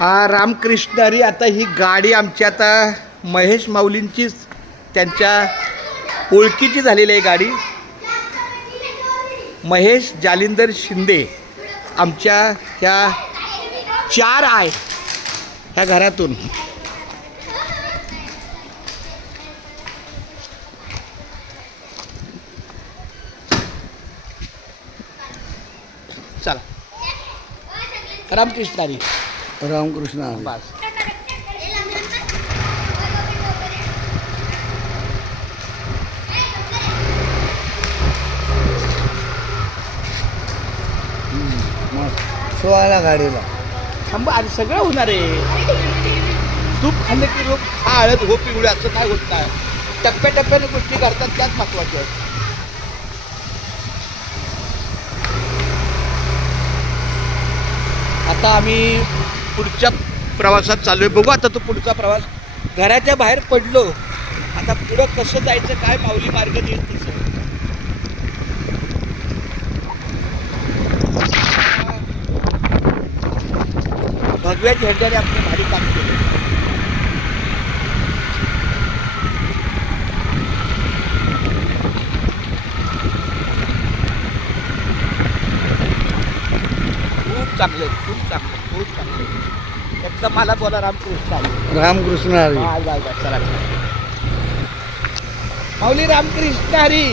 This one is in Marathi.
रामकृष्ण हरी. आता ही गाडी आमची आता महेश माऊलींचीच त्यांच्या ओळखीची झालेली आहे गाडी. महेश जालिंदर शिंदे आमच्या ह्या 4 आहे ह्या घरातून. चला रामकृष्ण हरी. रामकृष्ण हरी. बस सोळाला गाडीला थांबा आणि सगळं होणार आहे. तूप खाल्लं की लोक हळद हो पिवळे असं काय होत नाही. टप्प्याटप्प्याने गोष्टी करतात त्यात महत्वाच्या आहेत. आता आम्ही पुढच्या प्रवासात चालू आहे. बघू आता तो पुढचा प्रवास. घराच्या बाहेर पडलो. आता पुढं कसं जायचं काय माऊली मार्ग देईल तसं. भगव्या झेंड्याने आपले भारी काम केले. खूप चांगले खूप चांगले खूप चांगले. एकदम मला बोला रामकृष्ण हरी. रामकृष्ण हरी. चला माऊली रामकृष्ण हरी.